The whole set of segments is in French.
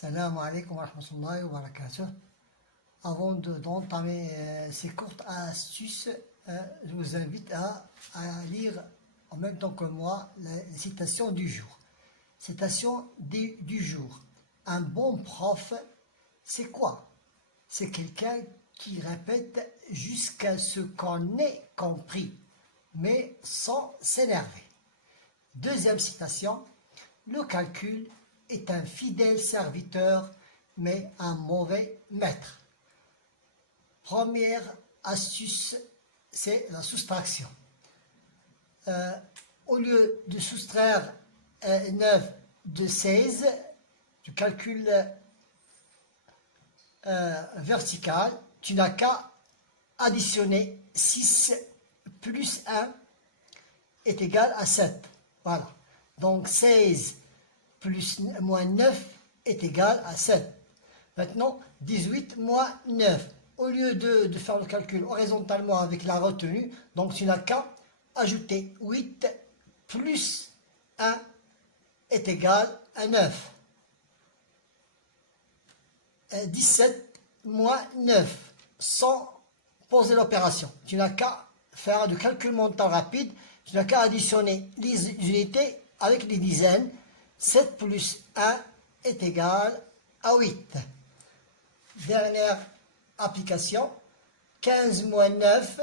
Salam alaikum wa rahmatullahi wa barakatuh. Avant d'entamer ces courtes astuces, je vous invite à lire en même temps que moi les citations du jour. Citation du jour. Un bon prof, c'est quoi? C'est quelqu'un qui répète jusqu'à ce qu'on ait compris, mais sans s'énerver. Deuxième citation. Le calcul est un fidèle serviteur, mais un mauvais maître. Première astuce, c'est la soustraction. Au lieu de soustraire 9 de 16, tu calcules vertical, tu n'as qu'à additionner 6 plus 1 est égal à 7. Voilà. Donc 16 plus moins 9 est égal à 7. Maintenant, 18 moins 9. Au lieu de faire le calcul horizontalement avec la retenue, donc tu n'as qu'à ajouter 8 plus 1 est égal à 9. 17 moins 9, sans poser l'opération. Tu n'as qu'à faire du calcul mental rapide, tu n'as qu'à additionner les unités avec les dizaines. 7 plus 1 est égal à 8. Dernière application, 15 moins 9,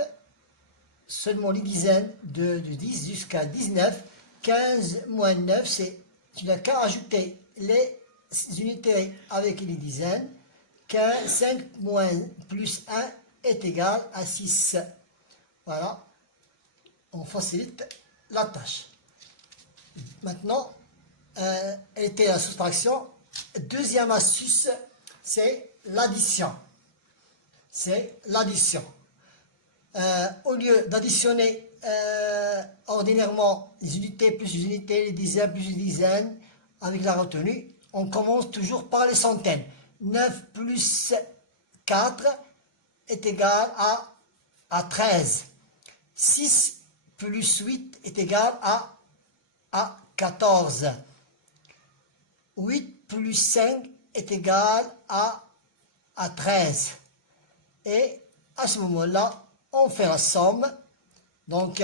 seulement les dizaines de 10 jusqu'à 19. 15 moins 9, c'est, tu n'as qu'à ajouter les unités avec les dizaines. 5 moins plus 1 est égal à 6. Voilà, on facilite la tâche. Maintenant, était la soustraction. Deuxième astuce, c'est l'addition. C'est l'addition. Au lieu d'additionner ordinairement les unités plus les unités, les dizaines plus les dizaines, avec la retenue, on commence toujours par les centaines. 9 plus 4 est égal à 13. 6 plus 8 est égal à 14. 8 plus 5 est égal à 13. Et à ce moment-là, on fait la somme. Donc,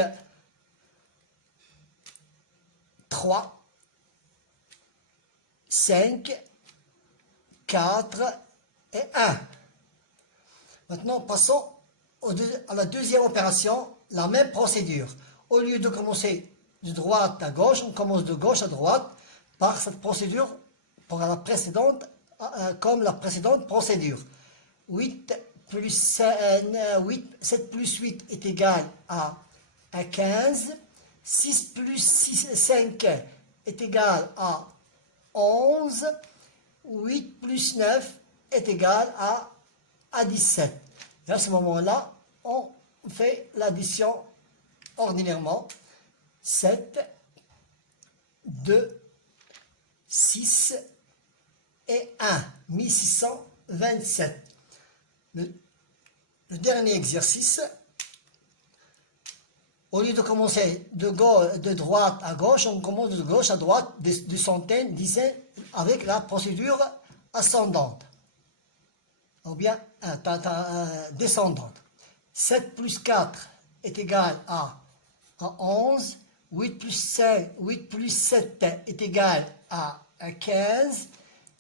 3, 5, 4 et 1. Maintenant, passons à la deuxième opération, la même procédure. Au lieu de commencer de droite à gauche, on commence de gauche à droite par cette procédure pour la précédente, comme la précédente procédure. 8 plus 7 plus 8 est égal à 15. 6 plus 5 est égal à 11. 8 plus 9 est égal à 17. Et à ce moment-là, on fait l'addition ordinairement. 7, 2, 6 et 1, 1627. Le dernier exercice, au lieu de commencer de droite à gauche, on commence de gauche à droite, de centaines, dizaines, avec la procédure ascendante, ou bien descendante. 7 plus 4 est égal à 11. 8 plus 7 est égal à 15.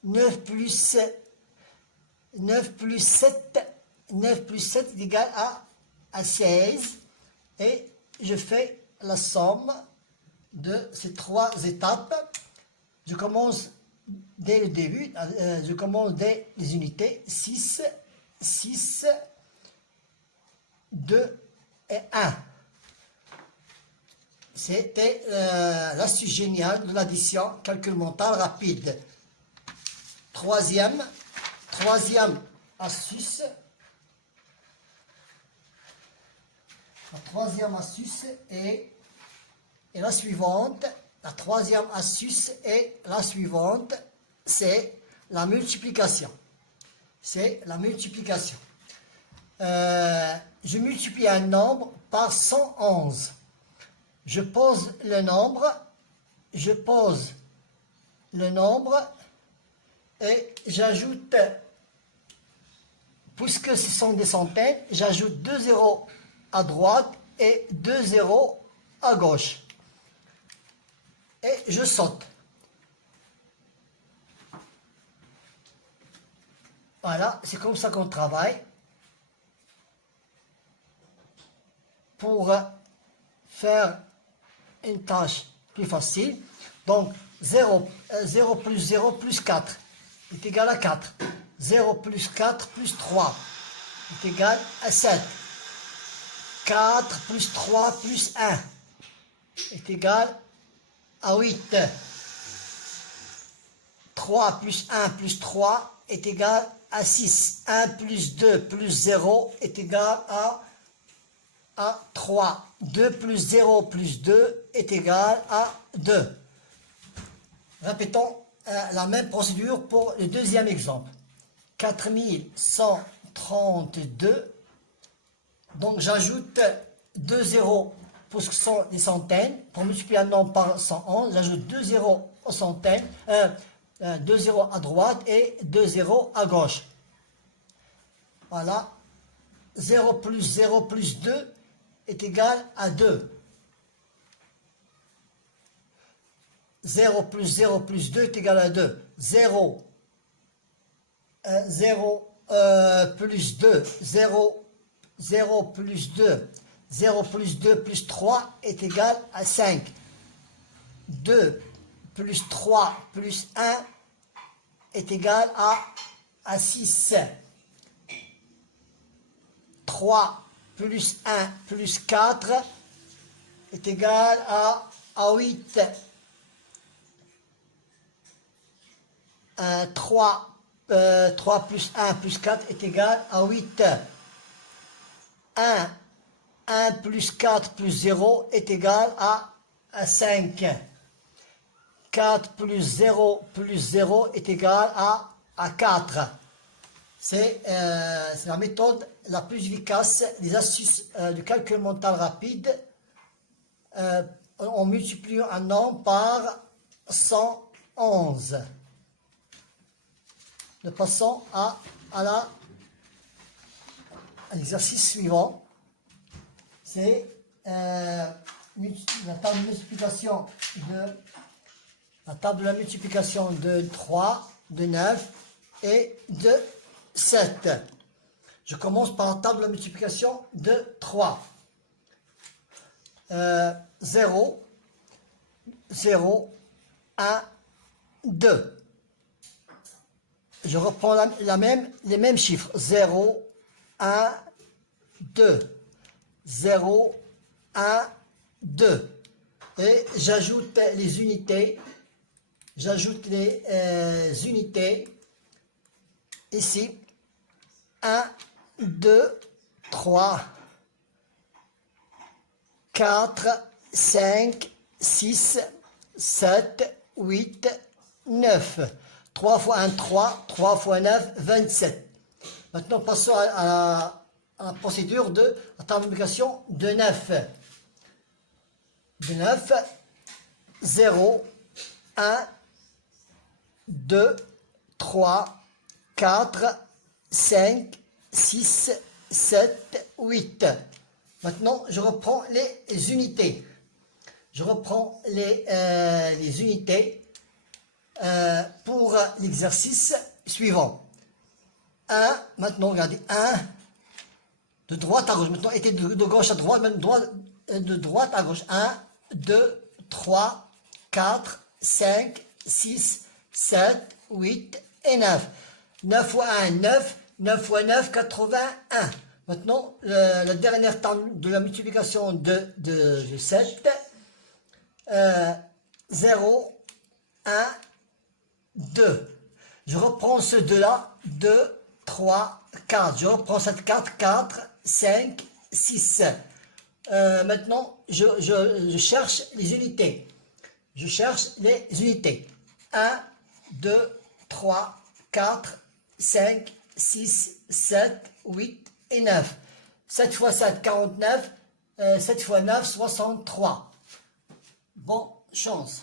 9 plus 7 est égal à 16. Et je fais la somme de ces trois étapes. Je commence dès le début, je commence dès les unités. 6, 6, 2 et 1. C'était l'astuce géniale de l'addition, calcul mental rapide. Troisième astuce. La troisième astuce est la suivante. La troisième astuce est la suivante. C'est la multiplication. C'est la multiplication. Je multiplie un nombre par 111. Je pose le nombre Et j'ajoute, puisque ce sont des centaines, j'ajoute 2 zéros à droite et 2 zéros à gauche. Et je saute. Voilà, c'est comme ça qu'on travaille. Pour faire une tâche plus facile. Donc 0 plus 0 plus 4 est égal à 4. 0 plus 4 plus 3 est égal à 7. 4 plus 3 plus 1 est égal à 8. 3 plus 1 plus 3 est égal à 6. 1 plus 2 plus 0 est égal à 3. 2 plus 0 plus 2 est égal à 2. Répétons la même procédure pour le deuxième exemple. 4132. Donc j'ajoute 2 zéros pour ce que sont les centaines. Pour multiplier un nombre par 111, j'ajoute 2 zéros aux centaines. 2 zéros à droite et 2 zéros à gauche. Voilà. 0 plus 2 est égal à 2. 0 plus 2 est égal à 2. 0 plus 2, 0 plus 2, 0 plus 2 plus 3 est égal à 5. 2 plus 3 plus 1 est égal à 6. 3 plus 1 plus 4 est égal à 8. 3 plus 1 plus 4 est égal à 8. 1 plus 4 plus 0 est égal à 5. 4 plus 0 est égal à 4. C'est la méthode la plus efficace des astuces de calcul mental rapide en multipliant un nombre par 111. Nous passons à l'exercice suivant. C'est la table de multiplication de 3, de 9 et de 7. Je commence par la table de multiplication de 3. 0, 0, 1, 2. Je reprends les mêmes chiffres. 0, 1, 2. 0, 1, 2. Et j'ajoute les unités. J'ajoute les unités. Ici. 1, 2, 3, 4, 5, 6, 7, 8, 9. 3 fois 1, 3. 3 fois 9, 27. Maintenant, passons à la procédure de la table de multiplication de 9. De 9, 0, 1, 2, 3, 4, 5, 6, 7, 8. Maintenant, je reprends les unités. Je reprends les unités pour l'exercice suivant. 1, maintenant, regardez, 1, de droite à gauche. Maintenant, était de gauche à droite, maintenant de droite à gauche. 1, 2, 3, 4, 5, 6, 7, 8 et 9. 9 fois 1, 9. 9 fois 9, 81. Maintenant, la dernière table de la multiplication de 7. 0, 1, 2. Je reprends ce 2-là. 2, 3, 4. Je reprends cette 4, 4, 5, 6. Maintenant, je cherche les unités. Je cherche les unités. 1, 2, 3, 4, 5, 6, 7, 8 et 9. 7 fois 7, 49. 7 fois 9, 63. Bonne chance.